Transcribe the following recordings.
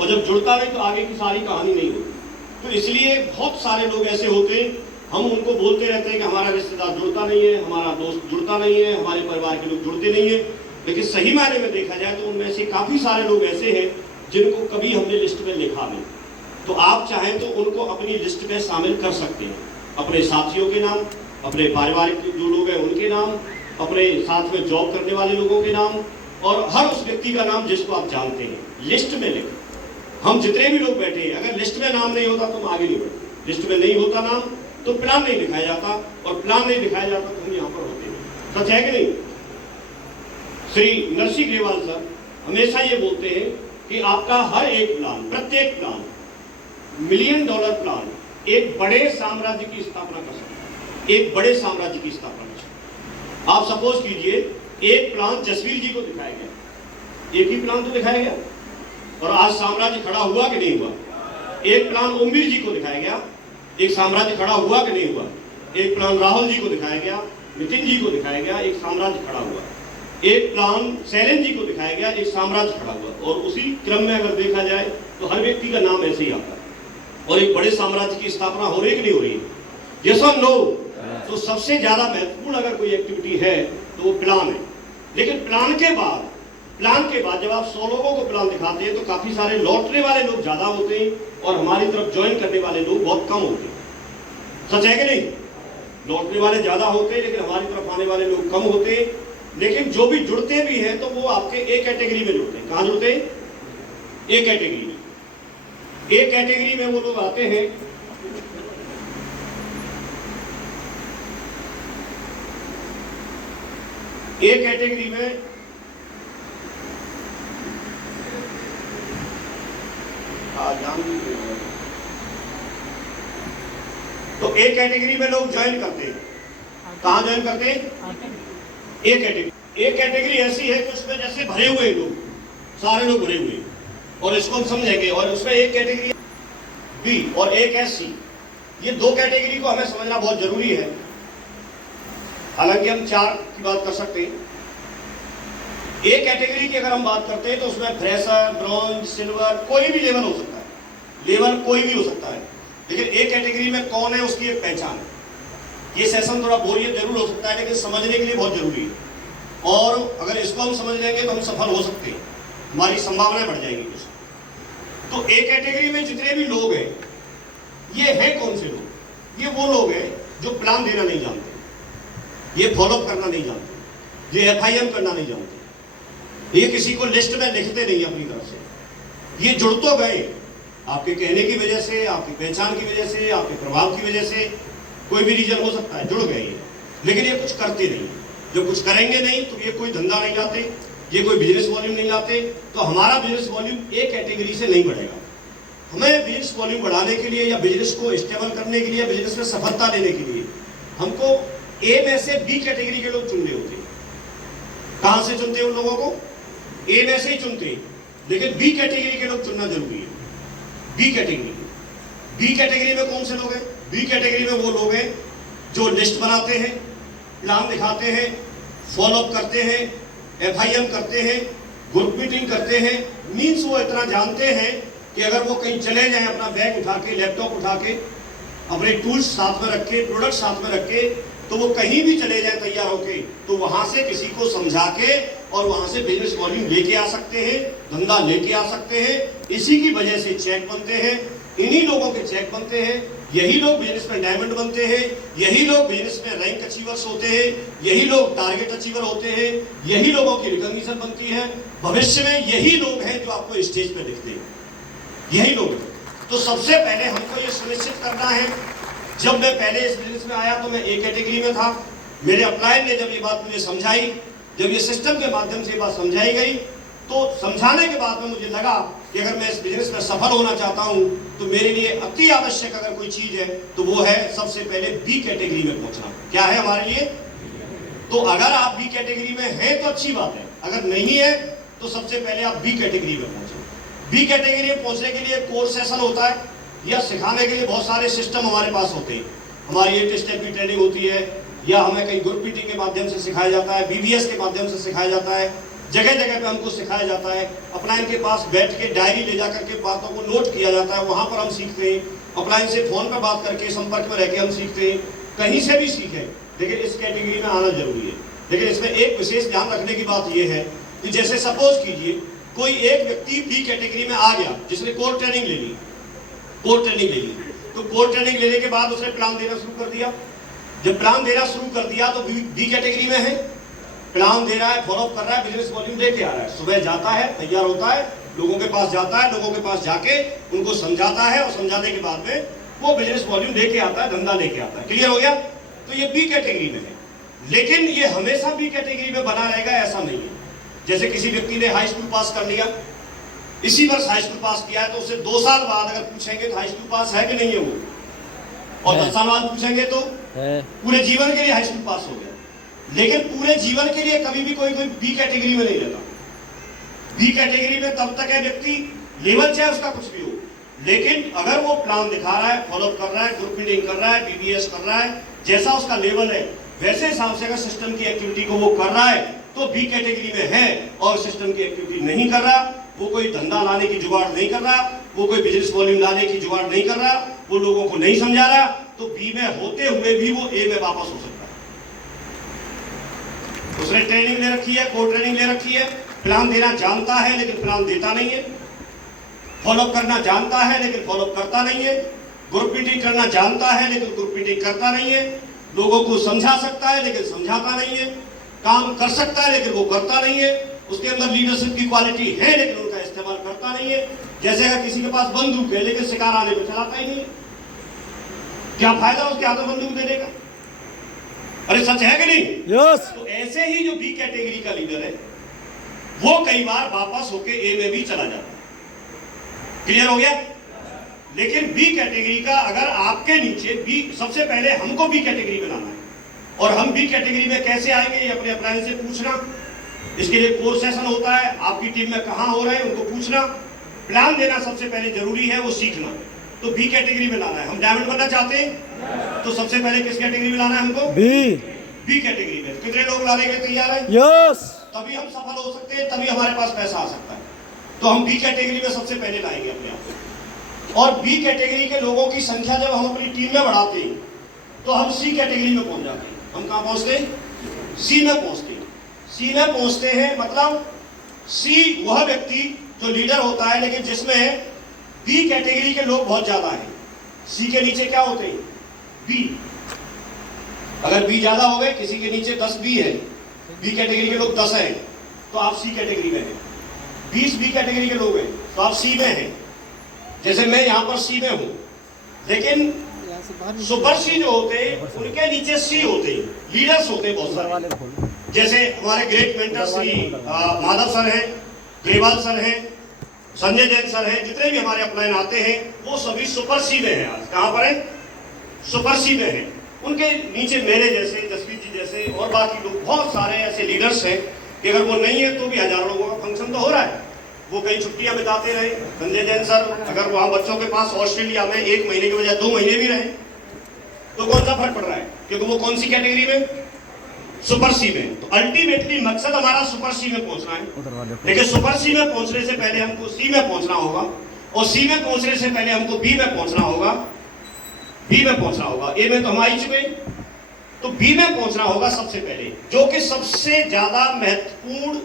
और जब जुड़ता नहीं तो आगे की सारी कहानी नहीं होती। तो इसलिए बहुत सारे लोग ऐसे होते हैं, हम उनको बोलते रहते हैं कि हमारा रिश्तेदार जुड़ता नहीं है, हमारा दोस्त जुड़ता नहीं है, हमारे परिवार के लोग जुड़ते नहीं है, लेकिन सही मायने में देखा जाए तो उनमें से काफ़ी सारे लोग ऐसे हैं जिनको कभी हमने लिस्ट में लिखा नहीं। तो आप चाहें तो उनको अपनी लिस्ट में शामिल कर सकते हैं, अपने साथियों के नाम, अपने पारिवारिक जो लोग हैं उनके नाम, अपने साथ में जॉब करने वाले लोगों के नाम, और हर उस व्यक्ति का नाम जिसको आप जानते हैं लिस्ट में लिखें। हम जितने भी लोग बैठे हैं, अगर लिस्ट में नाम नहीं होता तो हम आगे नहीं बढ़ते। लिस्ट में नहीं होता नाम तो प्लान नहीं दिखाया जाता, और प्लान नहीं दिखाया जाता तो हम यहाँ पर होते हैं। सच है कि नहीं? श्री नरसिंह ग्रेवाल सर हमेशा ये बोलते हैं कि आपका हर एक प्लान, प्रत्येक प्लान $1 मिलियन प्लान एक बड़े साम्राज्य की स्थापना कर सकता है, एक बड़े साम्राज्य की स्थापना कर सकता है। आप सपोज कीजिए एक प्लान जसवीर जी को दिखाया गया, एक ही प्लान तो दिखाया गया, और आज साम्राज्य खड़ा हुआ कि नहीं हुआ? एक प्लान ओमवीर जी को दिखाया गया, एक साम्राज्य खड़ा हुआ कि नहीं हुआ? एक प्लान राहुल जी को दिखाया गया, नितिन जी को दिखाया गया, एक साम्राज्य खड़ा हुआ। एक प्लान शैलेंद्र जी को दिखाया गया, एक साम्राज्य खड़ा हुआ। और उसी क्रम में अगर देखा जाए तो हर व्यक्ति का नाम ऐसे ही आता है, और एक बड़े साम्राज्य की स्थापना हो रही है कि नहीं हो रही है? यस और नो? तो सबसे ज्यादा महत्वपूर्ण अगर कोई एक्टिविटी है तो वो प्लान है। लेकिन प्लान के बाद जब आप 100 लोगों को प्लान दिखाते हैं तो काफी सारे लौटने वाले लोग ज्यादा होते हैं, और हमारी तरफ ज्वाइन करने वाले लोग बहुत कम होते हैं। सच है कि नहीं? लौटने वाले ज्यादा होते हैं लेकिन हमारी तरफ आने वाले लोग कम होते हैं। लेकिन जो भी जुड़ते भी हैं तो वो आपके एक कैटेगरी में जुड़ते हैं। कहां जुड़ते हैं? एक कैटेगरी में। एक कैटेगरी में वो लोग आते हैं एक कैटेगरी में तो एक कैटेगरी में लोग ज्वाइन करते हैं। कहां ज्वाइन करते हैं? एक कैटेगरी ऐसी है कि उसमें जैसे भरे हुए लोग, सारे लोग भरे हुए, और इसको हम समझेंगे। और उसमें एक कैटेगरी बी और एक है सी। ये दो कैटेगरी को हमें समझना बहुत जरूरी है। हालांकि हम 4 की बात कर सकते हैं। एक कैटेगरी की अगर हम बात करते हैं तो उसमें फ्रेशर, ब्रॉन्ज, सिल्वर, कोई भी लेवल हो सकता है, लेवल कोई भी हो सकता है। लेकिन एक कैटेगरी में कौन है उसकी एक पहचान है। ये सेशन थोड़ा बोरियत जरूर हो सकता है लेकिन समझने के लिए बहुत जरूरी है, और अगर इसको हम समझ लेंगे तो हम सफल हो सकते हैं, हमारी संभावनाएं बढ़ जाएंगी कुछ। तो एक कैटेगरी में जितने भी लोग हैं, ये हैं कौन से लोग? ये वो लोग हैं जो प्लान देना नहीं जानते, ये फॉलोअप करना नहीं जानते, ये FIM करना नहीं जानते, ये किसी को लिस्ट में लिखते नहीं अपनी तरफ से। ये जुड़ तो गए आपके कहने की वजह से, आपकी पहचान की वजह से, आपके प्रभाव की वजह से, कोई भी रीजन हो सकता है, जुड़ गए ये, लेकिन ये कुछ करते नहीं। जो कुछ करेंगे नहीं तो ये कोई धंधा नहीं लाते, ये कोई बिजनेस वॉल्यूम नहीं लाते। तो हमारा बिजनेस वॉल्यूम एक कैटेगरी से नहीं बढ़ेगा। हमें बिजनेस वॉल्यूम बढ़ाने के लिए या बिजनेस को स्टेबल करने के लिए, बिजनेस में सफलता लेने के लिए हमको ए में से बी कैटेगरी के लोग चुनने होते हैं। कहां से चुनते हैं उन लोगों को? ए में से ही चुनते हैं, लेकिन बी कैटेगरी के लोग चुनना जरूरी है। बी कैटेगरी में कौन से लोग हैं? बी कैटेगरी में वो लोग हैं जो लिस्ट बनाते हैं, प्लान दिखाते हैं, फॉलोअप करते हैं, FIM करते हैं, ग्रुप मीटिंग करते हैं। मीन्स वो इतना जानते हैं कि अगर वो कहीं चले जाएं अपना बैग उठा के, लैपटॉप उठा के, अपने टूल्स साथ में रख के, प्रोडक्ट साथ में रख के, तो वो कहीं भी चले जाए तैयार होके, तो वहां से किसी को समझा के और वहां से बिजनेस वॉल्यूम लेके आ सकते हैं, धंधा लेके आ सकते हैं। इसी की वजह से चेक बनते हैं, इन्हीं लोगों के चेक बनते हैं। यही लोग बिजनेस में डायमंड बनते हैं, यही लोग बिजनेस में रैंक अचीवर्स होते हैं, यही लोग टारगेट अचीवर होते हैं, यही लोगों की रिकॉग्निशन बनती है। भविष्य में यही लोग हैं जो आपको स्टेज पे दिखते हैं, यही लोग हैं। तो सबसे पहले हमको ये सुनिश्चित करना है। जब मैं पहले इस बिजनेस में आया तो मैं एक कैटेगरी में था। मेरे अपलाइन ने जब ये बात मुझे समझाई, जब ये सिस्टम के माध्यम से ये बात समझाई गई, तो समझाने के बाद में मुझे लगा कि अगर मैं इस बिजनेस में सफल होना चाहता हूं तो मेरे लिए अति आवश्यक अगर कोई चीज है तो वो है सबसे पहले बी कैटेगरी में पहुंचना। क्या है हमारे लिए? तो अगर आप बी कैटेगरी में हैं तो अच्छी बात है, अगर नहीं है तो सबसे पहले आप बी कैटेगरी में पहुंचे। बी कैटेगरी में पहुंचने के लिए कोर्स सेशन होता है, या सिखाने के लिए बहुत सारे सिस्टम हमारे पास होते हैं। हमारी 8 स्टेप की ट्रेनिंग होती है, या हमें कहीं ग्रुप मीटिंग के माध्यम से सिखाया जाता है, BBS के माध्यम से सिखाया जाता है, जगह जगह पे हमको सिखाया जाता है। अपलाइन के पास बैठ के डायरी ले जाकर के बातों को नोट किया जाता है, वहां पर हम सीखते हैं। अपलाइन से फोन पर बात करके संपर्क में रह के हम सीखते हैं, कहीं से भी सीखें, लेकिन इस कैटेगरी में आना जरूरी है। लेकिन इसमें एक विशेष ध्यान रखने की बात यह है कि जैसे सपोज कीजिए कोई एक व्यक्ति बी कैटेगरी में आ गया, जिसने कोर ट्रेनिंग ले ली, तो कोर ट्रेनिंग लेने के बाद उसने प्लान देना शुरू कर दिया। जब प्लान देना शुरू कर दिया तो बी कैटेगरी में है, प्लान दे रहा है, फॉलो कर रहा है, बिजनेस वॉल्यूम लेके आ रहा है, सुबह जाता है, तैयार होता है, लोगों के पास जाता है, लोगों के पास जाके उनको समझाता है और समझाने के बाद में वो बिजनेस वॉल्यूम लेके आता है, धंधा लेके आता है। क्लियर हो गया? तो ये बी कैटेगरी में है, लेकिन ये हमेशा बी कैटेगरी में बना रहेगा ऐसा नहीं है। जैसे किसी व्यक्ति ने हाई स्कूल पास कर लिया, इसी वर्ष हाई स्कूल पास किया है, तो उससे 2 साल बाद अगर पूछेंगे तो हाई स्कूल पास है कि नहीं है वो, और 10 साल बाद पूछेंगे तो पूरे जीवन के लिए हाई स्कूल पास हो गया। लेकिन पूरे जीवन के लिए कभी भी कोई बी कैटेगरी में नहीं रहता। बी कैटेगरी में तब तक है व्यक्ति, लेवल चाहे उसका कुछ भी हो, लेकिन अगर वो प्लान दिखा रहा है, फॉलो कर रहा है, ग्रुप मीटिंग कर रहा है, बीबीएस कर रहा है, जैसा उसका लेवल है वैसे हिसाब से अगर सिस्टम की एक्टिविटी को वो कर रहा है तो बी कैटेगरी में है। और सिस्टम की एक्टिविटी नहीं कर रहा, वो कोई धंधा लाने की जुगाड़ नहीं कर रहा, वो कोई बिजनेस वॉल्यूम लाने की जुगाड़ नहीं कर रहा, वो लोगों को नहीं समझा रहा, तो बी में होते हुए भी वो ए में वापस हो सकता है। उसने ट्रेनिंग ले रखी है, कोर ट्रेनिंग ले रखी है, प्लान देना जानता है लेकिन प्लान देता नहीं है, फॉलो करना जानता है लेकिन फॉलो करता नहीं है, ग्रुप मीटिंग करना जानता है लेकिन ग्रुप मीटिंग करता नहीं है, लोगों को समझा सकता है लेकिन समझाता नहीं है, काम कर सकता है लेकिन वो करता नहीं है, उसके अंदर लीडरशिप की क्वालिटी है लेकिन उनका इस्तेमाल करता नहीं है। जैसे अगर किसी के पास बंदूक है लेकिन शिकार आने पर चलाता ही नहीं, क्या फायदा उसके हाथों बंदूक देने का? अरे सच है कि नहीं? यस। तो ऐसे ही जो बी कैटेगरी का लीडर है वो कई बार वापस होके ए में भी चला जाता है। क्लियर हो गया? लेकिन बी कैटेगरी का अगर आपके नीचे बी, सबसे पहले हमको बी कैटेगरी में लाना है। और हम बी कैटेगरी में कैसे आएंगे, ये अपने अपलाइन से पूछना। इसके लिए कोर्स सेशन होता है, आपकी टीम में कहां हो रहे हैं उनको पूछना, प्लान देना सबसे पहले जरूरी है, वो सीखना। तो बी कैटेगरी में लाना है। हम डायमंड बनना चाहते हैं तो सबसे पहले किस कैटेगरी में लाना है हमको? बी कैटेगरी में। कितने लोग लाने के लिए तैयार हैं? यस। तभी हम सफल हो सकते हैं, तभी हमारे पास पैसा आ सकता है। तो हम बी कैटेगरी में सबसे पहले लाएंगे अपने आप को। और बी कैटेगरी के लोगों की संख्या जब हम अपनी टीम में बढ़ाते हैं तो हम सी कैटेगरी में पहुंच जाते हैं। हम कहां पहुंचते हैं? सी में पहुंचते हैं। सी में पहुंचते हैं मतलब सी वह व्यक्ति जो लीडर होता है लेकिन जिसमें बी कैटेगरी के लोग बहुत ज्यादा हैं। सी के नीचे क्या होते हैं? बी। अगर बी ज्यादा हो गए, किसी के नीचे 10 बी है, बी कैटेगरी के लोग 10 हैं, तो आप सी कैटेगरी में हैं। 20 बी कैटेगरी के लोग हैं तो आप सी में हैं। जैसे मैं यहां पर सी में हूं, लेकिन सुपर सी जो होते हैं उनके नीचे सी होते हैं, लीडर्स होते हैं बहुत सारे। जैसे हमारे great mentor Shri Madhav sir हैं, ग्रेवाल सर हैं, संजय जैन सर हैं, जितने भी हमारे अपलाइन आते हैं वो सभी सुपर सी में हैं। आज कहां पर है? सुपर सी में है। उनके नीचे मेरे जैसे, जसवीर जी जैसे और बाकी लोग, बहुत सारे ऐसे लीडर्स हैं कि अगर वो नहीं है तो भी हजारों लोगों का फंक्शन तो हो रहा है। वो कई छुट्टियां बिताते रहे। संजय जैन सर अगर वहां बच्चों के पास ऑस्ट्रेलिया में 1 महीने के बजाय 2 महीने भी रहे तो कौन सा फर्क पड़ रहा है? क्योंकि वो कौन सी कैटेगरी में? सुपर सी में। तो अल्टीमेटली मकसद हमारा सुपर सी में पहुंचना है, लेकिन सुपर सी में पहुंचने से पहले हमको सी में पहुंचना होगा, और सी में पहुंचने से पहले हमको बी में पहुंचना होगा, बी में पहुंचना होगा। ए में तो हम आ ही चुके, तो बी में पहुंचना होगा सबसे पहले, जो कि सबसे ज्यादा महत्वपूर्ण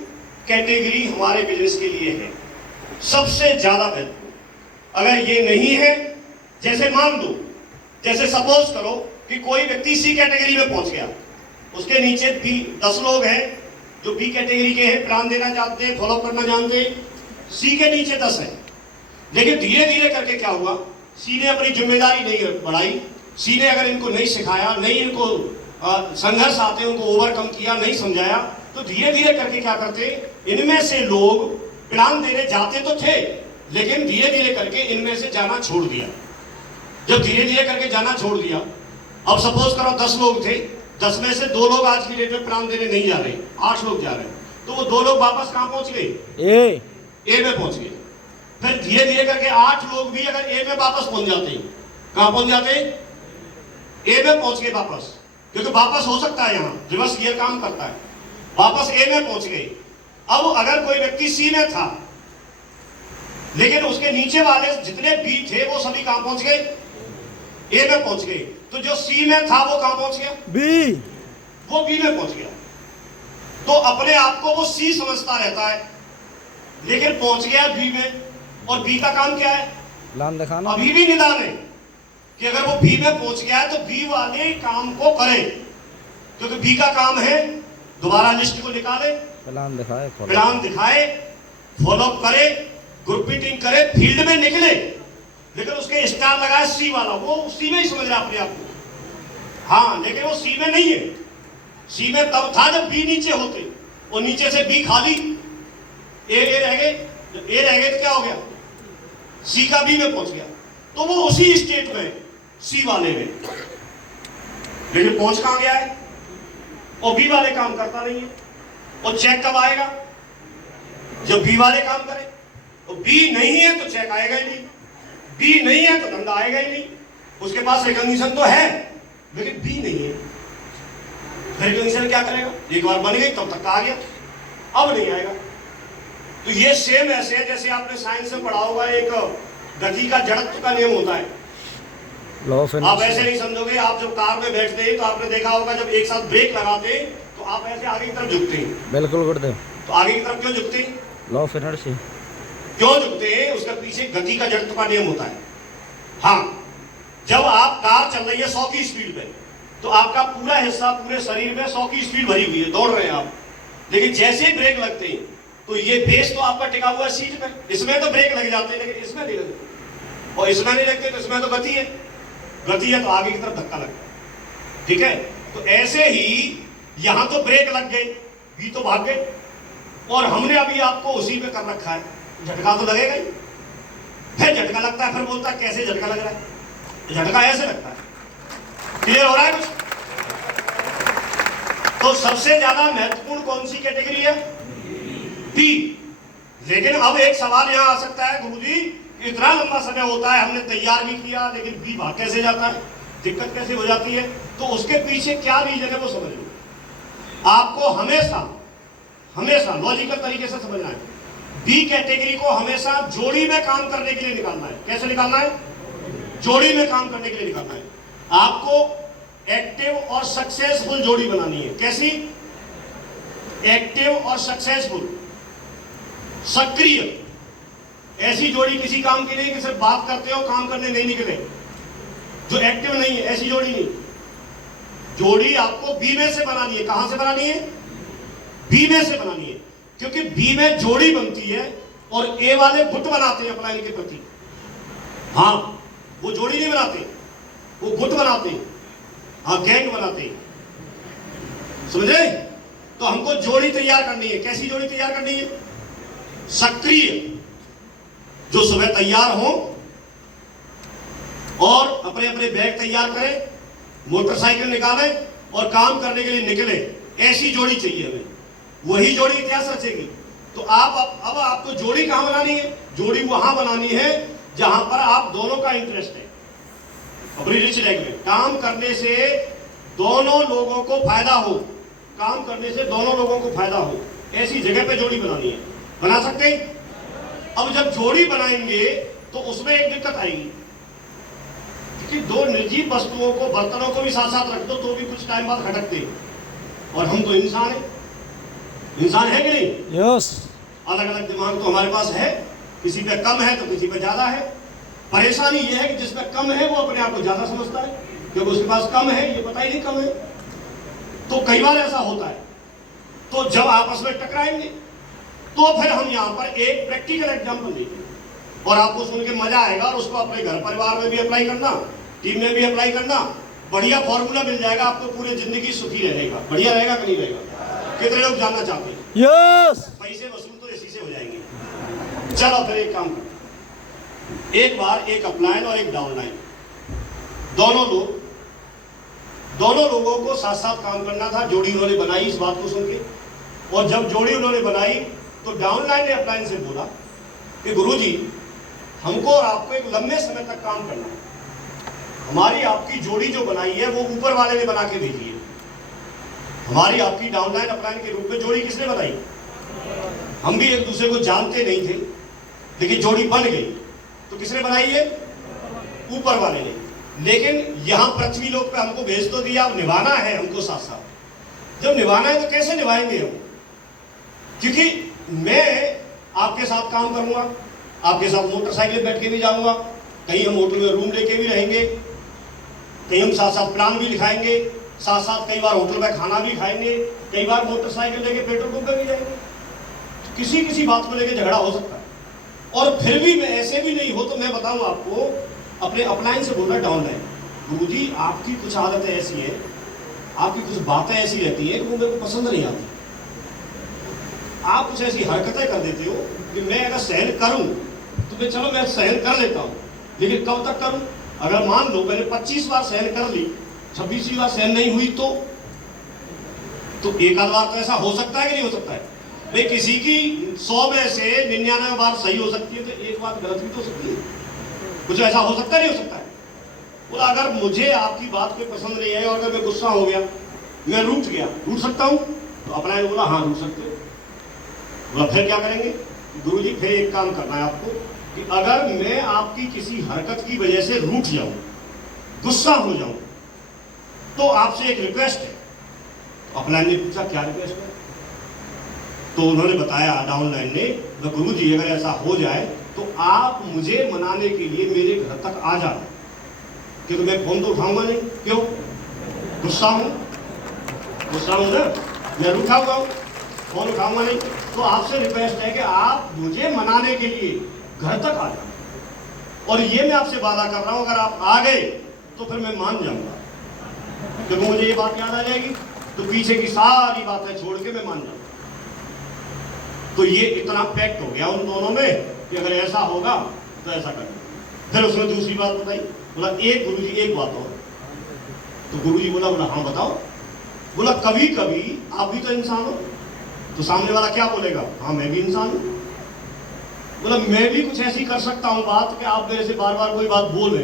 कैटेगरी हमारे बिजनेस के लिए है। सबसे ज्यादा महत्वपूर्ण। अगर ये नहीं है, जैसे मान लो, जैसे सपोज करो कि कोई व्यक्ति सी कैटेगरी में पहुंच गया, उसके नीचे 10 लोग हैं जो बी कैटेगरी के हैं, प्लान देना जानते हैं, फॉलो करना जानते हैं, सी के नीचे 10 है। लेकिन धीरे धीरे करके क्या हुआ, सी ने अपनी जिम्मेदारी नहीं बढ़ाई, सी ने अगर इनको नहीं सिखाया, नहीं इनको संघर्ष आते उनको ओवरकम किया, नहीं समझाया, तो धीरे धीरे करके क्या करते, इनमें से लोग प्लान देने जाते तो थे लेकिन धीरे धीरे करके इनमें से जाना छोड़ दिया। जब धीरे धीरे करके जाना छोड़ दिया, अब सपोज करो 10 लोग थे, 10 में से 2 लोग आज की डेट में प्लान देने नहीं जा रहे, 8 लोग जा रहे हैं, तो वो 2 लोग वापस कहां पहुंच गए? ए में पहुंच गए। फिर धीरे धीरे करके 8 लोग भी अगर ए में वापस पहुंच जाते हैं, कहां पहुंच जाते? ए में पहुंच गए वापस, क्योंकि वापस हो सकता है, यहां रिवर्स गियर काम करता है। वापस ए में पहुंच गए, अब अगर कोई व्यक्ति सी में था, लेकिन उसके नीचे वाले जितने बी थे वो सभी कहां पहुंच गए? ए में पहुंच गए। तो जो सी में था वो कहां पहुंच गया? बी। वो बी में पहुंच गया। तो अपने आप को वो सी समझता रहता है, लेकिन पहुंच गया बी में। और बी का काम क्या है? लान दिखाना। अभी भी निदान है कि अगर वो बी में पहुंच गया है तो बी वाले काम को करे, क्योंकि बी का काम है दोबारा लिस्ट को निकाले, प्लान दिखाए, फॉलोअप करे, ग्रुप मीटिंग करे, फील्ड में निकले। लेकिन उसके स्टार लगाए सी वाला, वो सी में ही समझ रहा अपने आप को। हाँ, लेकिन वो सी में नहीं है। सी में तब था जब बी नीचे होते, और नीचे से बी खाली, ए रह गए। जब ए रह गए तो क्या हो गया? सी का बी में पहुंच गया। तो वो उसी स्टेट में, सी वाले में, लेकिन पहुंच कहां गया है? और बी वाले काम करता नहीं है। और चेक कब आएगा? जब बी वाले काम करें। तो बी नहीं है तो चेक आएगा ही नहीं, बी नहीं है तो धंधा आएगा ही नहीं। उसके पास रिकॉग्निशन तो है, लेकिन बी नहीं है। रिकॉग्निशन क्या करेगा? एक बार बन गई तब तक आ गया, अब नहीं आएगा। तो ये सेम ऐसे है जैसे आपने साइंस में पढ़ा होगा, एक गति का जड़त्व का नियम होता है। आप ऐसे नहीं समझोगे। आप जब कार में बैठते हैं तो आपने देखा होगा, जब एक साथ ब्रेक लगाते हैं तो आप ऐसे आगे की तरफ झुकते हैं। बिल्कुल करते हैं। तो आगे की तरफ क्यों झुकते हैं? Law of inertia. क्यों झुकते हैं? उसका पीछे गति का जड़त्व का नियम होता है। हाँ, जब आप कार चल रही है 100 की स्पीड पे, तो आपका पूरा हिस्सा, पूरे शरीर में 100 की स्पीड भरी हुई है, दौड़ रहे हैं आप। लेकिन जैसे ब्रेक लगते हैं तो ये बेस तो आपका टिका हुआ है सीट पे, इसमें तो ब्रेक लग जाते हैं, लेकिन इसमें नहीं लगते। और इसमें नहीं लगते तो इसमें तो गति है, गति है तो आगे की तरफ धक्का लगता है। ठीक है? तो ऐसे ही यहां तो ब्रेक लग गए, बी तो भाग गए, और हमने अभी आपको उसी पे कर रखा है। झटका तो लगेगा ही। फिर झटका लगता है, फिर बोलता है कैसे झटका लग रहा है? झटका ऐसे लगता है। क्लियर हो रहा है कुछ? तो सबसे ज्यादा महत्वपूर्ण कौन सी कैटेगरी है? बी। लेकिन अब एक सवाल यहां आ सकता है, गुरुजी इतना लंबा समय होता है, हमने तैयार भी किया, लेकिन बी भाग कैसे जाता है? दिक्कत कैसे हो जाती है? तो उसके पीछे क्या रीजन है वो समझ लो। आपको हमेशा लॉजिकल तरीके से समझना है। बी कैटेगरी को हमेशा जोड़ी में काम करने के लिए निकालना है। कैसे निकालना है? जोड़ी में काम करने के लिए निकालना है। आपको एक्टिव और सक्सेसफुल जोड़ी बनानी है। कैसी? एक्टिव और सक्सेसफुल, सक्रिय। ऐसी जोड़ी किसी काम की नहीं कि सिर्फ बात करते हो, काम करने नहीं निकले, जो एक्टिव नहीं है, ऐसी जोड़ी नहीं। जोड़ी आपको बी में से बनानी है। कहां से बनानी है? बी में से बनानी है, क्योंकि बी में जोड़ी बनती है और ए वाले गुट बनाते हैं अपलाइन के प्रति। हाँ, वो जोड़ी नहीं बनाते, वो गुट बनाते हैं। हाँ, गैंग बनाते हैं। समझे? तो हमको जोड़ी तैयार करनी है। कैसी जोड़ी तैयार करनी है? सक्रिय, जो सुबह तैयार हो और अपने अपने बैग तैयार करें, मोटरसाइकिल निकाले और काम करने के लिए निकले। ऐसी जोड़ी चाहिए हमें। वही जोड़ी इतिहास रचेगी। तो आप अब आपको जोड़ी कहां बनानी है? जोड़ी वहां बनानी है जहां पर आप दोनों का इंटरेस्ट है। अपनी रिच लैंग में काम करने से दोनों लोगों को फायदा हो, काम करने से दोनों लोगों को फायदा हो, ऐसी जगह पे जोड़ी बनानी है। बना सकते हैं? अब जब जोड़ी बनाएंगे तो उसमें एक दिक्कत आएगी कि दो निर्जीव वस्तुओं को, बर्तनों को भी साथ साथ रख दो तो भी कुछ टाइम बाद खटकते हैं। और हम तो इंसान है, इंसान है कि नहीं? यस। अलग अलग दिमाग तो हमारे पास है, किसी पे कम है तो किसी पे ज्यादा है। परेशानी यह है कि जिसमें कम है वो अपने आप को ज्यादा समझता है, क्योंकि उसके पास कम है, ये पता ही नहीं कम है। तो कई बार ऐसा होता है। तो जब आपस में टकराएंगे तो फिर हम यहाँ पर एक प्रैक्टिकल एग्जाम्पल लेंगे और आपको सुन के मजा आएगा, और उसको अपने घर परिवार में भी अप्लाई करना, टीम में भी अप्लाई करना। बढ़िया फॉर्मूला मिल जाएगा आपको, पूरी जिंदगी सुखी रहने का। बढ़िया रहेगा कि नहीं रहेगा? कितने लोग जानना चाहते हैं? यस। पैसे वसूल तो इसी से हो जाएंगे। चलो फिर एक काम करते, एक बार एक अपलाइन और एक डाउनलाइन, दोनों लोगों को साथ साथ काम करना था। जोड़ी उन्होंने बनाई इस बात को सुन के, और जब जोड़ी उन्होंने बनाई तो डाउनलाइन ने अपलाइन से बोला कि गुरुजी, हमको और आपको एक लंबे समय तक काम करना है। हमारी आपकी जोड़ी जो बनाई है वो ऊपर वाले ने बना के भेजी है। हमारी आपकी डाउनलाइन अपलाइन के रूप में जोड़ी किसने बनाई? हम भी एक दूसरे को जानते नहीं थे, लेकिन जोड़ी बन गई। तो किसने बनाई है? ऊपर वाले ने। लेकिन यहां पृथ्वी लोक पे हमको भेज तो दिया, अब निभाना है हमको साथ साथ। जब निभाना है तो कैसे निभाएंगे हम? क्योंकि मैं आपके साथ काम करूंगा, आपके साथ मोटरसाइकिल बैठ के भी जाऊंगा, कहीं हम होटल में रूम लेके भी रहेंगे, कहीं हम साथ साथ प्लान भी लिखाएंगे, साथ साथ कई बार होटल में खाना भी खाएंगे, कई बार मोटरसाइकिल लेके पेट्रोल पंप पे भी जाएंगे। किसी किसी बात को लेके झगड़ा हो सकता है। और फिर भी मैं ऐसे भी नहीं हो तो मैं बताऊं आपको, अपने अपलाइन से बोल रहा डाउनलाइन, गुरुजी आपकी कुछ आदतें ऐसी है, आपकी कुछ बातें ऐसी रहती है कि वो मेरे को पसंद नहीं आती। आप कुछ ऐसी हरकतें कर देते हो कि मैं अगर सहन करूं तो चलो मैं सहन कर लेता हूं, लेकिन कब तक करूं? अगर मान लो मैंने 25 बार सहन कर ली, 26वीं बार सहन नहीं हुई तो एक आध बार तो ऐसा हो सकता है कि नहीं हो सकता है? भाई किसी की 100 में से 99 बार सही हो सकती है, तो एक बात गलत भी तो हो सकती है। कुछ ऐसा हो सकता नहीं हो सकता है? बोला अगर मुझे आपकी बात कोई पसंद नहीं है और अगर मैं गुस्सा हो गया, मैं रूठ गया, रूठ सकता हूं? तो अपना बोला हाँ रूठ सकते हो। बोला फिर क्या करेंगे? गुरुजी फिर एक काम करना है आपको कि अगर मैं आपकी किसी हरकत की वजह से रूठ जाऊं, गुस्सा हो जाऊं, तो आपसे एक रिक्वेस्ट है। अपना ने पूछा क्या रिक्वेस्ट है? तो उन्होंने बताया डाउनलाइन ने, तो गुरुजी अगर ऐसा हो जाए तो आप मुझे मनाने के लिए मेरे घर तक आ जाना, क्योंकि मैं फोन तो उठाऊंगा नहीं। क्यों? गुस्सा हूं ना, मैं रूठा हुआ हूं, फोन उठाऊंगा नहीं। तो आपसे रिक्वेस्ट है कि आप मुझे मनाने के लिए घर तक आ जाना। और ये मैं आपसे वादा कर रहा हूं, अगर आप आ गए तो फिर मैं मान जाऊंगा, क्योंकि मुझे ये बात याद आ जाएगी, तो पीछे की सारी बातें छोड़ के मैं मान जाऊंगा। तो ये इतना पैक्ट हो गया उन दोनों में कि अगर ऐसा होगा तो ऐसा करेंगे। फिर उसने दूसरी बात बताई, बोला एक गुरुजी एक बात और। तो गुरुजी बोला हाँ बताओ। बोला कभी कभी आप भी तो इंसान हो। तो सामने वाला क्या बोलेगा? हाँ मैं भी इंसान हूं। बोला मैं भी कुछ ऐसी कर सकता हूं बात कि आप मेरे से बार बार कोई बात बोले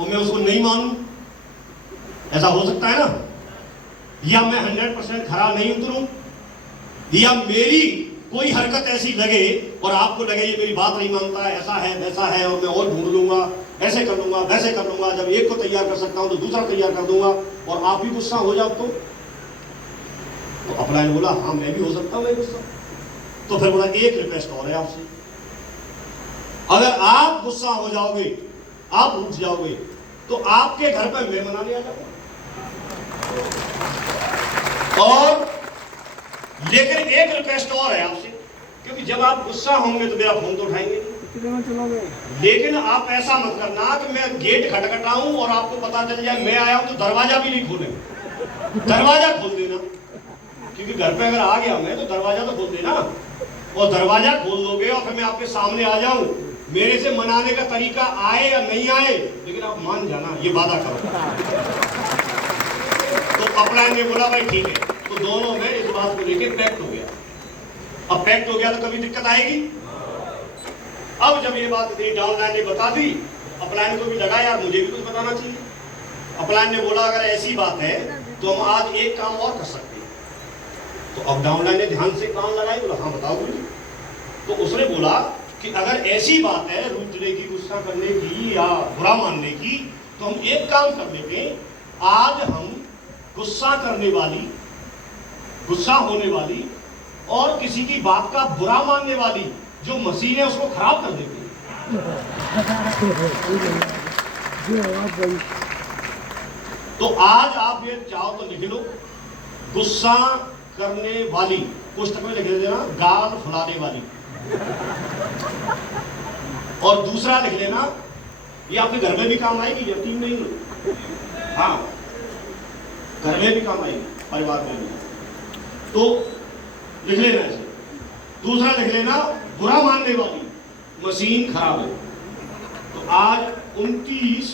और मैं उसको नहीं मानूं। ऐसा हो सकता है ना? या मैं 100% खरा नहीं उतरूं, या मेरी कोई हरकत ऐसी लगे और आपको लगे ये मेरी बात नहीं मानता है, ऐसा है वैसा है, और मैं और ढूंढ लूंगा, ऐसे कर लूंगा वैसे कर लूंगा, जब एक को तैयार कर सकता हूं तो दूसरा तैयार कर दूंगा, और आप भी गुस्सा हो जाओ तो अपना ने बोला हाँ मैं भी हो सकता हूं गुस्सा। तो फिर बोला एक रिक्वेस्ट और है आपसे, अगर आप गुस्सा हो जाओगे, आप उठ जाओगे, तो आपके घर पर मैं मनाने आ जाऊंगा। और लेकिन एक रिक्वेस्ट और है आपसे, क्योंकि जब आप गुस्सा होंगे तो मेरा फोन तो उठाएंगे नहीं। लेकिन आप ऐसा मत करना कि मैं गेट खटखटाऊं और आपको पता चल जाए मैं आया हूं तो दरवाजा भी नहीं खोले, दरवाजा खोल देना। क्योंकि घर पे अगर आ गया मैं तो दरवाजा तो खोल देना, और दरवाजा खोल दोगे और फिर मैं आपके सामने आ जाऊं, मेरे से मनाने का तरीका आए या नहीं आए, लेकिन आप मान जाना, ये वादा करो। तो अपना ने बोला भाई ठीक है। तो दोनों में इस बात को लेकर पैक्ट हो गया। अब पैक्ट हो गया तो कभी दिक्कत आएगी? अब जब ये बात डाउनलाइन ने बता दी, अपलाइन को भी लगा यार मुझे भी कुछ बताना चाहिए। अपलाइन ने बोला अगर ऐसी बात है तो हम आज एक काम और कर सकते हैं। तो अब डाउनलाइन ने ध्यान से कान लगाई, बोला हाँ बताओ मुझे। तो उसने बोला कि अगर ऐसी बात है रूठने की, गुस्सा करने की या बुरा मानने की, तो हम एक काम कर लेते हैं, आज हम गुस्सा करने वाली, गुस्सा होने वाली और किसी की बात का बुरा मानने वाली जो मशीन है उसको खराब कर देते हैं। तो आज आप ये चाहो तो लिख लो, गुस्सा करने वाली, पुस्तक में लिख देना गाल फुलाने वाली, और दूसरा लिख लेना, ये आपके घर में भी काम आएगी, यकीन नहीं लो, हाँ घर में भी काम आएगी, परिवार में भी। तो लिख लेना ऐसे। दूसरा लिख लेना बुरा मानने वाली, मशीन खराब है। तो आज 29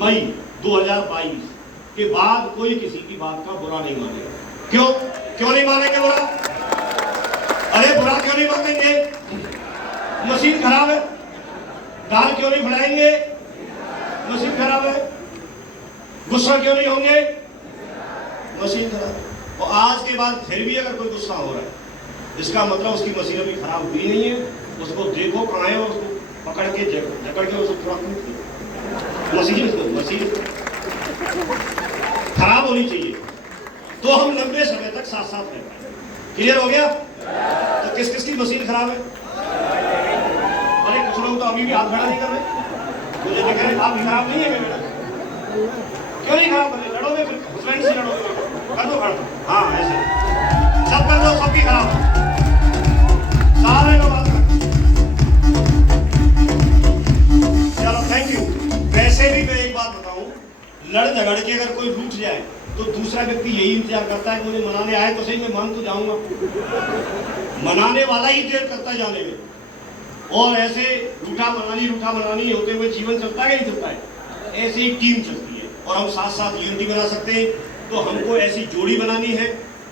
मई 2022 के बाद कोई किसी की बात का बुरा नहीं मानेगा। क्यों नहीं मानेंगे बुरा? अरे बुरा क्यों नहीं मानेंगे? मशीन खराब है। गाल क्यों नहीं फुलाएंगे? मशीन खराब है। गुस्सा क्यों नहीं होंगे? मशीन खराब है। और आज के बाद फिर भी अगर कोई गुस्सा हो रहा है इसका मतलब उसकी मशीन अभी खराब हुई नहीं है। उसको देखो कहाँ है, उसको पकड़ के जकड़ के उसको थोड़ा मशीन खराब होनी चाहिए, तो हम लंबे समय तक साथ साथ रह पाए। क्लियर हो गया? तो किस किस की मशीन खराब है? अरे कुछ लोग तो अभी भी हाथ खड़ा नहीं कर रहे, मुझे दिख रहे आप खराब नहीं है मेरा। क्यों नहीं खराब कर? लड़ोगे फिर फ्रेंड से लड़ोगे, कर दो खड़ा। हाँ ऐसे सब कर दो, सबकी खराब सारे लोग। चलो थैंक यू। वैसे भी मैं एक बात बताऊं, लड़ झगड़ के अगर कोई रूठ जाए तो दूसरा व्यक्ति यही इंतजार करता है कि मुझे मनाने आए तो सही, मैं मान तो जाऊंगा। मनाने वाला ही देर करता जाने में, और ऐसे रूठा मनानी होते हुए जीवन चलता है, नहीं चलता है। ऐसे ही टीम चलती है और हम साथ साथ यूनिटी बना सकते हैं। तो हमको ऐसी जोड़ी बनानी है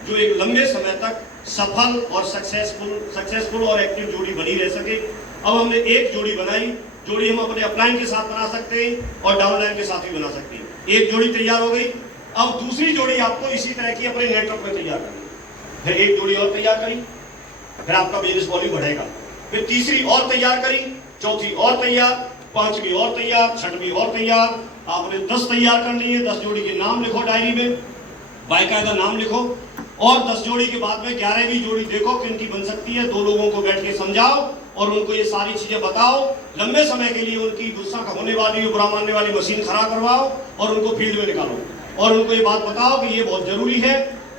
जो एक लंबे समय तक सफल और सक्सेसफुल और एक्टिव जोड़ी बनी रह सके। अब हमने एक जोड़ी बनाई, जोड़ी हम अपने अपलाइन के साथ बना सकते हैं और डाउनलाइन के साथ भी बना सकते हैं। एक जोड़ी तैयार हो गई। अब दूसरी जोड़ी आपको इसी तरह की अपने नेटवर्क में तैयार करनी, फिर एक जोड़ी और तैयार करी, फिर आपका बिजनेस वॉल्यूम बढ़ेगा। फिर तीसरी और तैयार करी, चौथी और तैयार, पांचवी और तैयार, छठवीं और तैयार। आपने 10 तैयार कर लिए। 10 जोड़ी के नाम लिखो डायरी में, बाकायदा नाम लिखो। और 10 जोड़ी के बाद में 11वीं जोड़ी देखो किन की बन सकती है। 2 लोगों को बैठ के समझाओ और उनको ये सारी चीजें बताओ। लंबे समय के लिए उनकी गुस्सा होने वाली, बुरा मानने वाली मशीन खराब करवाओ और उनको फील्ड में निकालो और उनको ये बात बताओ कि ये बहुत जरूरी है।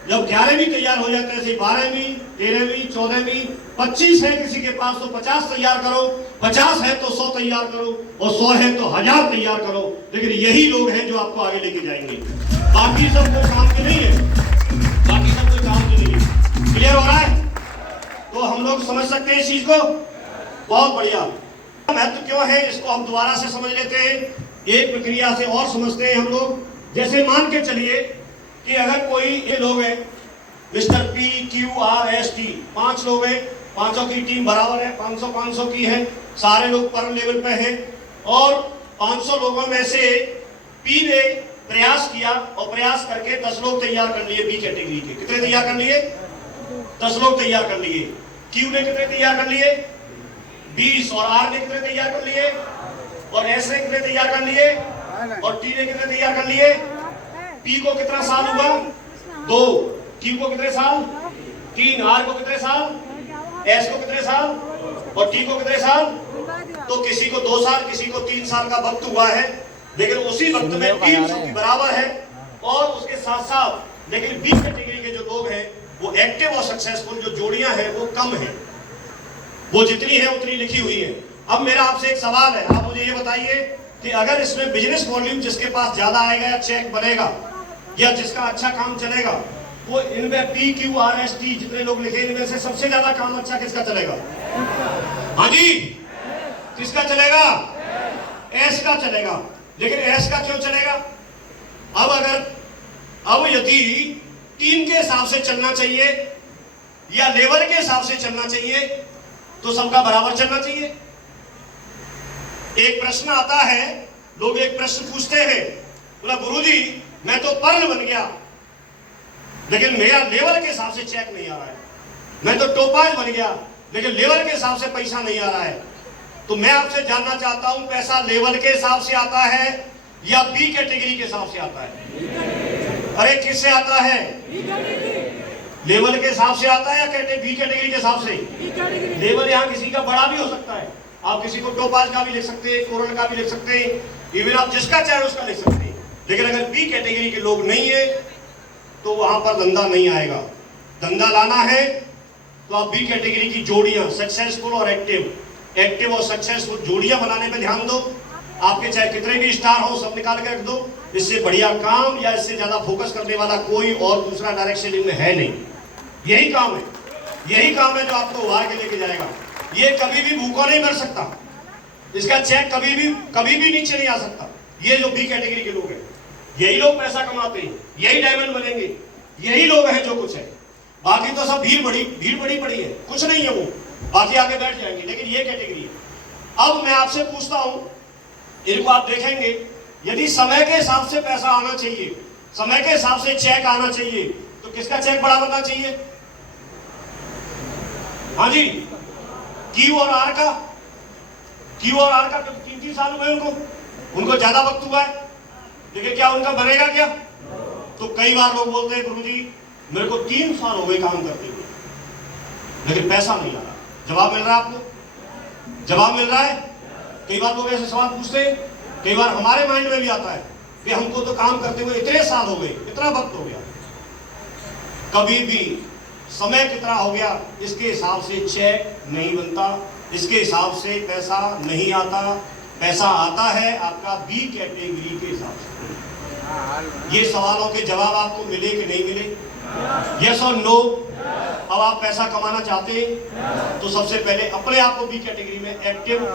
जब 11वीं तैयार हो जाते हैं, 12वीं, 13वीं, 14वीं, 25 है किसी के पास तो 50 तैयार करो, 50 है तो 100 तैयार करो, और 100 है तो 1000 तैयार करो। लेकिन यही लोग हैं जो आपको आगे लेके जाएंगे। बाकी सब कोई काम के नहीं है, बाकी सब कोई काम के नहीं है। क्लियर हो रहा है? तो हम लोग समझ सकते हैं इस चीज को। बहुत बढ़िया। महत्व क्यों है इसको हम दोबारा से समझ लेते हैं, एक प्रक्रिया से और समझते हैं हम लोग। जैसे मान के चलिए कि अगर कोई ये लोग हैं, mister P Q R S T, 5 लोग हैं, पांचों की टीम बराबर है, 500 की है, सारे लोग पर लेवल पे हैं। और 500 लोगों में से पी ने प्रयास किया और प्रयास करके 10 लोग तैयार कर लिए बी कैटेगरी के। कितने तैयार कर लिए? 10 लोग तैयार कर लिए। क्यू ने कितने तैयार कर लिए? 20। और आर ने कितने तैयार कर लिए? और एस ने कितने तैयार कर लिए? और टी ने कितने तैयार कर लिए? पी को कितना साल हुआ? 2। क्यू को कितने साल? 3। आर को कितने साल? एस को कितने साल? और टी को कितने साल? तो किसी को 2 साल, किसी को 3 साल का वक्त हुआ है। लेकिन उसी वक्त में टीम सबकी बराबर है। और उसके साथ साथ लेकिन बी कैटेगरी के जो लोग हैं वो एक्टिव और सक्सेसफुल जो जोड़ियां हैं वो कम है, वो जितनी है उतनी लिखी हुई है। अब मेरा आपसे एक सवाल है, आप मुझे ये बताइए कि अगर इसमें बिजनेस वॉल्यूम जिसके पास ज्यादा आएगा या चेक बनेगा या जिसका अच्छा काम चलेगा, वो इनमें P Q R S T जितने लोग लिखे इनमें से सबसे ज्यादा काम अच्छा किसका चलेगा? हाँ जी, किसका चलेगा? एस का चलेगा। लेकिन एस का क्यों चलेगा? अब यदि टीम के हिसाब से चलना चाहिए या लेबर के हिसाब से चलना चाहिए तो सबका बराबर चलना चाहिए। एक प्रश्न आता है, लोग एक प्रश्न पूछते हैं, बोला गुरुजी मैं तो पर्ल बन गया लेकिन मेरा लेबर के हिसाब से चेक नहीं आ रहा है। मैं तो टोपाज बन गया लेकिन लेबर के हिसाब से पैसा नहीं आ रहा है। तो मैं आपसे जानना चाहता हूं पैसा लेवल के हिसाब से आता है या बी कैटेगरी के हिसाब से आता है? अरे किससे आता है? लेवल के हिसाब से आता है या बी कैटेगरी के हिसाब से? लेवल यहाँ किसी का बड़ा भी हो सकता है, आप किसी को टोपाज का भी लिख सकते हैं, कोरल का भी लिख सकते हैं, इवन आप जिसका चाहे उसका लिख सकते हैं। लेकिन अगर बी कैटेगरी के लोग नहीं है तो वहां पर धंधा नहीं आएगा। धंधा लाना है तो आप बी कैटेगरी की जोड़ियां सक्सेसफुल और एक्टिव और सक्सेसफुल जोड़ियां बनाने पे ध्यान दो। आपके चाहे कितने भी स्टार हो सब निकाल के रख दो। इससे बढ़िया काम या इससे ज्यादा फोकस करने वाला कोई और दूसरा डायरेक्शन इनमें है नहीं। यही काम है जो आपको उभार के लेके जाएगा। ये कभी भी भूखा नहीं मर सकता, इसका चेक कभी भी नीचे नहीं आ सकता। ये जो बी कैटेगरी के लोग हैं यही लोग पैसा कमाते हैं, यही डायमंड बनेंगे, यही लोग हैं जो कुछ है। बाकी तो सब भीड़ बड़ी पड़ी है, कुछ नहीं है वो, बाकी आगे बैठ जाएंगे। लेकिन ये कैटेगरी है। अब मैं आपसे पूछता हूं, इनको आप देखेंगे, यदि समय के हिसाब से पैसा आना चाहिए, समय के हिसाब से चेक आना चाहिए, तो किसका चेक बड़ा बनना चाहिए? हाँ जी, क्यू और आर का 3 साल हुए उनको ज्यादा वक्त हुआ है, लेकिन क्या उनका बनेगा क्या? तो कई बार लोग बोलते हैं गुरुजी मेरे को 3 साल हो गए काम करते हुए, लेकिन पैसा नहीं आ रहा। जवाब मिल रहा है आपको? जवाब मिल रहा है? कई बार लोग ऐसे सवाल पूछते हैं, कई बार हमारे माइंड में भी आता है कि हमको तो काम करते हुए इतने साल हो गए, इतना वक्त हो गया, कभी भी समय कितना हो गया इसके हिसाब से चेक नहीं बनता, इसके हिसाब से पैसा नहीं आता। पैसा आता है आपका बी कैटेगरी के हिसाब से। ये सवालों के जवाब आपको मिले कि नहीं मिले? यस और नो? अब आप पैसा कमाना चाहते हैं तो सबसे पहले अपने आप को बी कैटेगरी में एक्टिव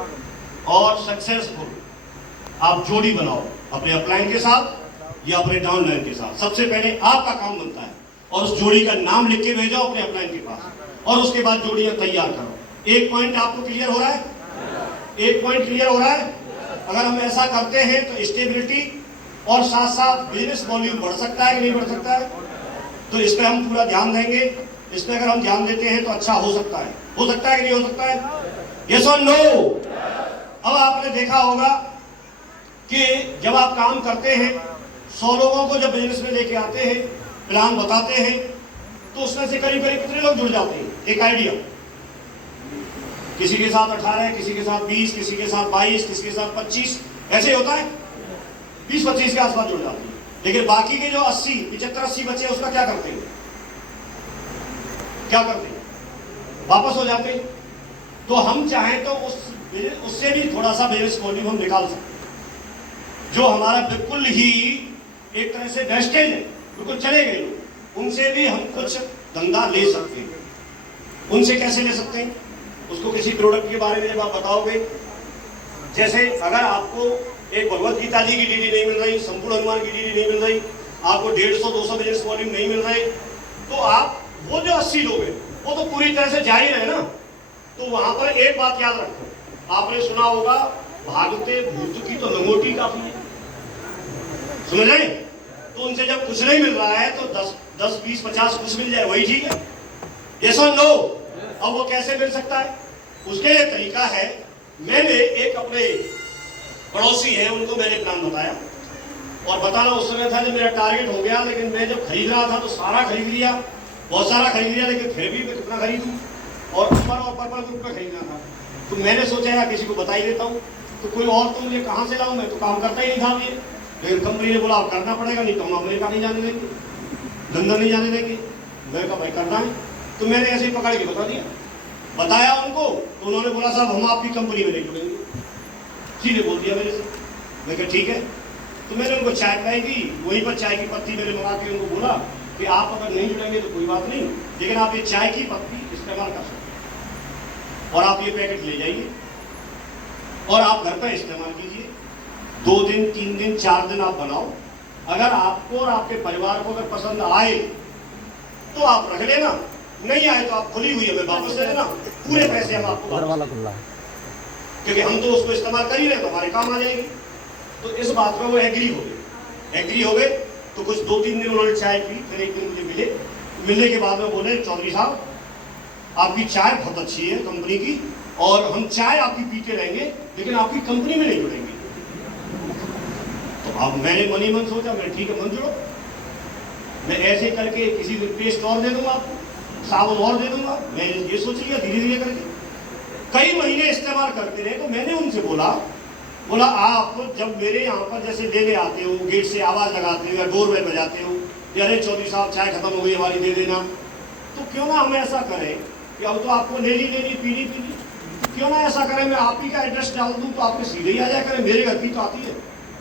और सक्सेसफुल आप जोड़ी बनाओ, अपने अपलाइन के साथ या अपने डाउनलाइन के साथ। सबसे पहले आपका काम बनता है और उस जोड़ी का नाम लिख के भेजो अपने अपलाइन के पास, और उसके बाद जोड़ियां तैयार करो। एक पॉइंट आपको क्लियर हो रहा है? एक पॉइंट क्लियर हो रहा है? अगर हम ऐसा करते हैं तो स्टेबिलिटी और साथ साथ बिजनेस वॉल्यूम बढ़ सकता है कि नहीं बढ़ सकता है? तो इस पर हम पूरा ध्यान देंगे। इस पर अगर हम ध्यान देते हैं तो अच्छा हो सकता है। हो सकता है कि नहीं हो सकता है? यस और नो? अब आपने देखा होगा कि जब आप काम करते हैं, 100 लोगों को जब बिजनेस में लेके आते हैं, प्लान बताते हैं, तो उसमें से करीब करीब कितने लोग जुड़ जाते हैं? एक आइडिया, किसी के साथ 18, किसी के साथ 20, किसी के साथ 22, किसी के साथ 25, ऐसे होता है, 20-25 के आसपास जुड़ जाते हैं। लेकिन बाकी के जो 80, 75-80 बचे उसका क्या करते हैं? क्या करते हैं? वापस हो जाते हैं। तो हम चाहें तो उससे भी थोड़ा सा बिजनेस वॉल्यूम हम निकाल सकते हैं। जो हमारा बिल्कुल ही एक तरह से वेस्टेज है, बिल्कुल चले गए लोग, उनसे भी हम कुछ धंधा ले सकते हैं। उनसे कैसे ले सकते हैं? उसको किसी प्रोडक्ट के बारे में जब आप बताओगे, जैसे अगर आपको एक भगवत गीता जी की डीडी नहीं मिल रही, संपूर्ण हनुमान की डीडी नहीं मिल रही, आपको 150-200 बिजनेस वॉल्यूम नहीं मिल रहे, तो आप वो जो 80 लोग हैं वो तो पूरी तरह से जा ही रहे ना। तो वहां पर एक बात याद रखो, आपने सुना होगा भागते भूत की तो लंगोटी काफी है, समझ रहे? तो उनसे जब कुछ नहीं मिल रहा है तो 10, 20, 50 कुछ मिल जाए वही ठीक है। यस और नो? अब वो कैसे मिल सकता है? उसके लिए तरीका है, मैंने एक अपने पड़ोसी है उनको मैंने प्लान बताया, और बताना उस समय था जब मेरा टारगेट हो गया, लेकिन मैं जब खरीद रहा था तो सारा खरीद लिया, बहुत सारा खरीद लिया, लेकिन फिर भी मैं कितना खरीदूं, और ऊपर और पर्पल ग्रुप में खरीदना था। तो मैंने सोचा यार किसी को बता ही देता हूँ, तो कोई और तो मुझे कहाँ से लाऊं, मैं तो काम करता ही नहीं था ये। लेकिन कंपनी ने बोला अब करना पड़ेगा, नहीं तो हम अमेरिका नहीं जाने देंगे, लंदन नहीं जाने देंगे। मैंने कहा भाई करना है, तो मैंने ऐसे ही पकड़ के बता दिया, बताया उनको, तो उन्होंने बोला साहब हम आपकी कंपनी में नहीं जुड़ेंगे, सीधे बोल दिया मेरे से। मैं कहा ठीक है। तो मैंने उनको चाय पिलाई थी, वहीं पर चाय की पत्ती मैंने मंगा के उनको बोला कि आप अगर नहीं जुड़ेंगे तो कोई बात नहीं, लेकिन आप ये चाय की पत्ती इस्तेमाल कर सकते हैं, और आप ये पैकेट ले जाइए और आप घर पर इस्तेमाल कीजिए। 2 दिन, 3 दिन, 4 दिन आप बनाओ, अगर आपको और आपके परिवार को अगर पसंद आए तो आप रख लेना, नहीं आए तो आप खुली हुई हमें वापस दे देना, पूरे पैसे हम आपको, क्योंकि हम तो उसको इस्तेमाल कर ही रहे तो हमारे काम आ जाएगी। तो इस बात में वो एग्री हो गए। तो कुछ 2-3 दिन उन्होंने चाय पी, फिर एक दिन मुझे मिलने के बाद में बोले चौधरी साहब आपकी चाय बहुत अच्छी है कंपनी की, और हम चाय आपकी पीते रहेंगे, लेकिन आपकी कंपनी में नहीं जुड़ेंगे। तो अब मैंने मनी मन सोचा, मैं ठीक है मन जुड़ो, मैं ऐसे करके किसी दिन पेस्ट और दे दूंगा आपको, साबुन और दे दूंगा, मैं ये सोच लिया। धीरे धीरे करके कई महीने इस्तेमाल करते रहे। तो मैंने उनसे बोला आप जब मेरे यहाँ पर जैसे लेने आते हो, गेट से आवाज़ लगाते हो या डोरबेल बजाते हो, अरे चौधरी साहब चाय खत्म हो गई हमारी दे देना, तो क्यों ना हम ऐसा करें कि अब तो आपको लेनी पीनी, तो क्यों ना ऐसा करें मैं आप ही का एड्रेस डाल दूँ तो आपके सीधे ही आ जाए करें, मेरे घर की तो आती है।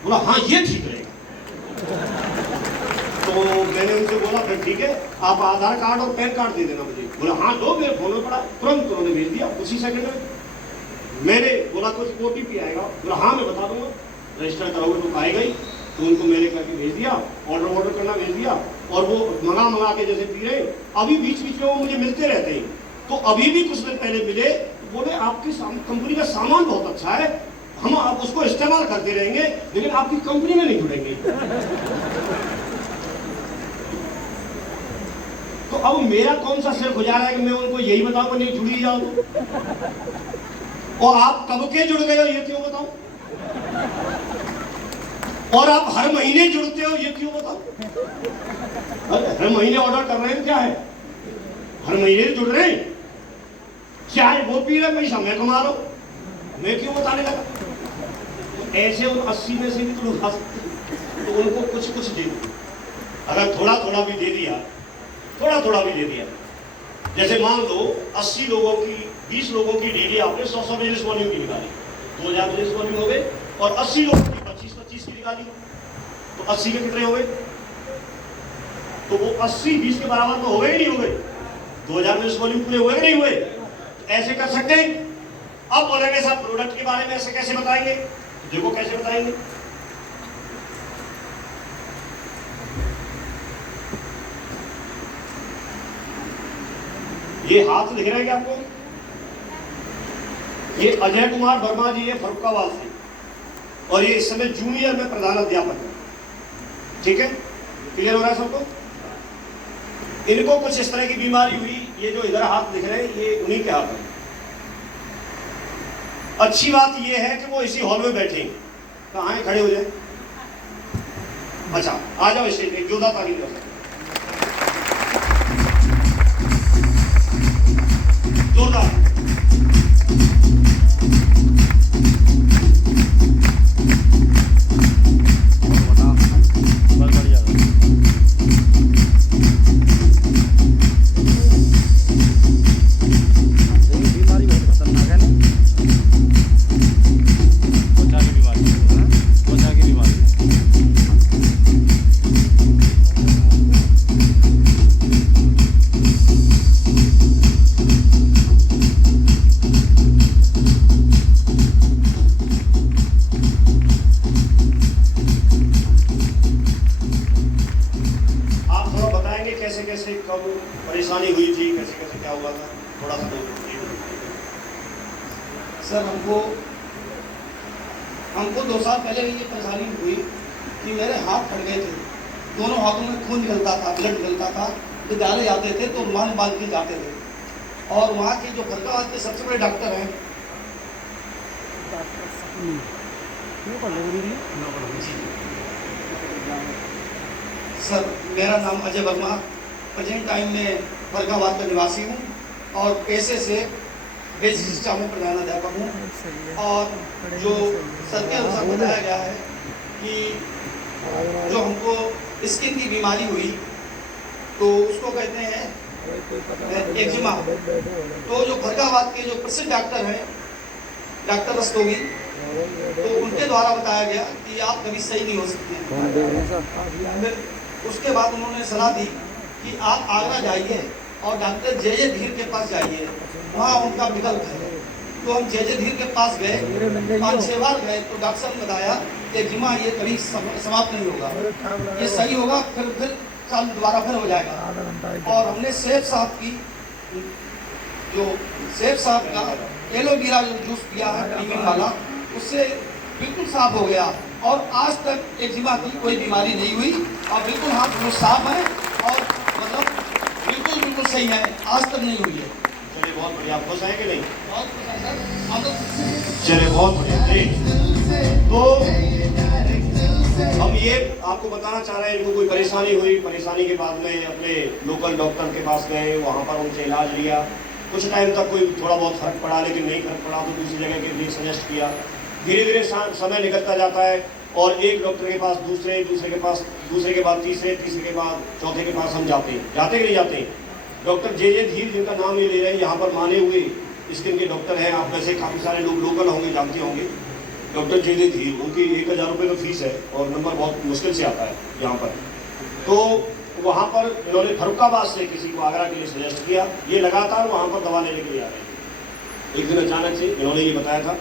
बोला हाँ ये ठीक रहेगा। तो मैंने उनसे बोला फिर ठीक है आप आधार कार्ड और पैन कार्ड दे देना मुझे। बोला हाँ दो, मेरे फोन में पड़ा, तुरंत उन्होंने भेज दिया उसी सेकंड में। मैंने बोला कुछ OTP आएगा, बोला हाँ मैं बता दूंगा, रजिस्टर कराओगे तो आएगा ही। तो उनको मैंने करके भेज दिया, ऑर्डर करना भेज दिया, और वो मंगा के जैसे पी रहे। अभी बीच बीच में वो मुझे मिलते रहते हैं, तो अभी भी कुछ दिन पहले मिले, बोले आपकी कंपनी का सामान बहुत अच्छा है, हम आप उसको इस्तेमाल करते रहेंगे, लेकिन आपकी कंपनी में नहीं जुड़ेंगे। तो अब मेरा कौन सा सिर खुजा रहा है कि मैं उनको यही बताऊं कि नहीं जुड़ी जाओ तो? और आप कब के जुड़ गए हो ये क्यों बताओ? और आप हर महीने जुड़ते हो ये क्यों बताओ? हर महीने ऑर्डर कर रहे हैं, क्या है? हर महीने जुड़ रहे हैं, चाय वो पी रहे, पैसा मैं कमा रहा हूं, मैं क्यों बताने लगा? ऐसे उन 80 में से भी तो लोग आ सकते, तो उनको कुछ कुछ दे दो। अगर थोड़ा थोड़ा भी दे दिया, थोड़ा थोड़ा भी दे दिया, जैसे मान लो 80 लोगों की, 20 लोगों की डेली आपने 100 बिजनेस वॉल्यूम की निकाली, 2000 बिजनेस वॉल्यूम हो गए, और 80 लोगों की 25 की निकाली, तो 80 के कितने हो गए? तो वो 80 20 के बराबर तो हो गए ही नहीं हो गए? 2000 बिजनेस वॉल्यूम पूरे हुए नहीं हुए? ऐसे कर सकते हैं। अब बोलेंगे साहब प्रोडक्ट के बारे में ऐसे कैसे बताएंगे? देखो कैसे बताएंगे। ये हाथ दिख रहा है क्या आपको? ये अजय कुमार वर्मा जी है फर्रुखाबाद से, और ये इस समय जूनियर में प्रधान अध्यापक है। ठीक है, क्लियर हो रहा है सबको? इनको कुछ इस तरह की बीमारी हुई, ये जो इधर हाथ दिख रहे हैं ये उन्हीं के हाथ है। अच्छी बात ये है कि वो इसी हॉल में बैठे हैं। कहाँ है? खड़े हो जाए। अच्छा आ जाओ स्टेज पे, जोरदार तारीफ कर सकते, जोरदार। परेशानी हुई थी, कैसे कैसे क्या हुआ था, थोड़ा सा सर हमको 2 साल पहले ये परेशानी हुई कि मेरे हाथ फट गए थे, दोनों हाथों में खून निकलता था, ब्लड निकलता था। विद्यालय जाते थे तो रुमाल बांध के जाते थे, और वहाँ के जो फर्रुखाबाद के सबसे बड़े डॉक्टर हैं, सर मेरा नाम अजय वर्मा, प्रेजेंट टाइम में फर्रुखाबाद का निवासी हूँ, और पेशे से बेसिक शिक्षा में प्रधान अध्यापक हूँ। और जो सर के अनुसार बताया गया है कि जो हमको स्किन की बीमारी हुई तो उसको कहते हैं एक्जिमा। तो जो फर्रुखाबाद के जो प्रसिद्ध डॉक्टर हैं, डॉक्टर रस्तोगी, तो उनके द्वारा बताया गया कि आप कभी सही नहीं हो सकते। फिर उसके बाद उन्होंने सलाह दी कि आप आगरा जाइए और डॉक्टर जे धीर के पास जाइए, वहाँ उनका विकल्प है। तो हम जे धीर के पास गए, 5-6 बार गए, तो डॉक्टर साहब ने बताया कि एक्जिमा ये कभी समाप्त नहीं होगा, ये सही होगा, फिर साल दोबारा फिर हो जाएगा। और हमने सेफ साहब का एलोवेरा जो जूस पिया है क्रीमिंग वाला, उससे बिल्कुल साफ हो गया, और आज तक एक्जिमा की कोई बीमारी नहीं हुई, और बिल्कुल हाथ बहुत साफ है, और मतलब बिल्कुल सही है, आज तक नहीं हुई है। चलिए बहुत बढ़िया, खुश है कि नहीं? बहुत खुश है सर। चलिए बहुत बढ़िया। तो हम ये आपको बताना चाह रहे हैं, इनको कोई परेशानी हुई, परेशानी के बाद में अपने लोकल डॉक्टर के पास गए, वहाँ पर उनसे इलाज लिया, कुछ टाइम तक कोई थोड़ा बहुत फर्क पड़ा, लेकिन नहीं फर्क पड़ा तो दूसरी जगह के लिए सजेस्ट किया। धीरे धीरे समय निकलता जाता है, और एक डॉक्टर के पास दूसरे के पास, दूसरे के बाद तीसरे के बाद चौथे के पास हम जाते कि नहीं जाते हैं। डॉक्टर जे धीर, जिनका नाम ये ले रहे हैं, यहाँ पर माने हुए स्किन के डॉक्टर हैं, आप वैसे काफ़ी सारे लोग लोकल होंगे, जानते होंगे। डॉक्टर जे धीर, उनकी 1000 रुपये तो फीस है, और नंबर बहुत मुश्किल से आता है यहाँ पर। तो वहाँ पर इन्होंने फर्रुखाबाद से किसी को आगरा के लिए सजेस्ट किया, ये लगातार वहाँ पर दवा लेने के लिए आ रहे हैं। एक दिन अचानक से इन्होंने ये बताया था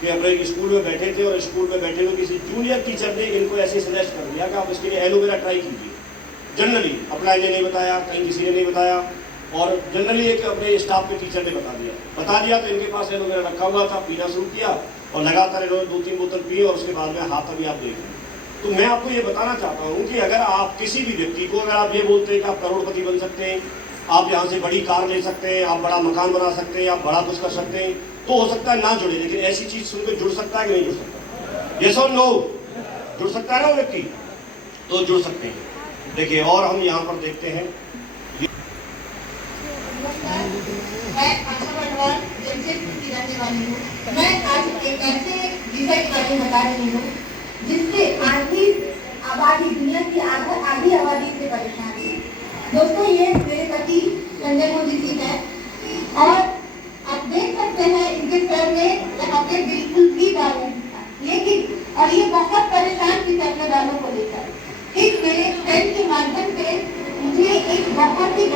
कि अपने स्कूल में बैठे थे, और स्कूल में बैठे हुए किसी जूनियर टीचर ने इनको ऐसे सजेस्ट कर दिया कि आप इसके लिए एलोवेरा ट्राई कीजिए। जनरली अपना इन्हें नहीं बताया, कहीं किसी ने नहीं बताया, और जनरली एक अपने स्टाफ के टीचर ने बता दिया तो इनके पास एलोवेरा रखा हुआ था, पीना शुरू किया, और लगातार इन्होंने 2-3 बोतल पी, और उसके बाद में हाथ अभी आप देख लें। तो मैं आपको ये बताना चाहता हूँ कि अगर आप किसी भी व्यक्ति को, अगर आप ये बोलते हैं कि आप करोड़पति बन सकते हैं, आप यहाँ से बड़ी कार ले सकते हैं, आप बड़ा मकान बना सकते हैं, आप बड़ा कुछ कर सकते हैं, तो हो सकता है ना जुड़े, लेकिन ऐसी चीज सुनकर जुड़ सकता है कि नहीं जुड़ सकता? यस और नो? जुड़ सकता है ना वो व्यक्ति? तो जुड़ सकते हैं। देखिए, और हम यहाँ पर देखते हैं, मैं आशा पटवार जमशेदपुर की रहने वाली हूँ। मैं आज एक ऐसे विषय के बारे में बता रही हूँ जिससे आधी आबादी, दुनिया की आधी आबादी से परेशान है। दोस्तों, ये मेरे पति संजय मोदी जी है और आप देख सकते हैं इनके सर में यहाँ पे बिल्कुल भी बाल नहीं था, लेकिन और ये बहुत परेशान थी अपने बालों को लेकर। एक मेरे फ्रेंड के माध्यम से मुझे एक बहुत ही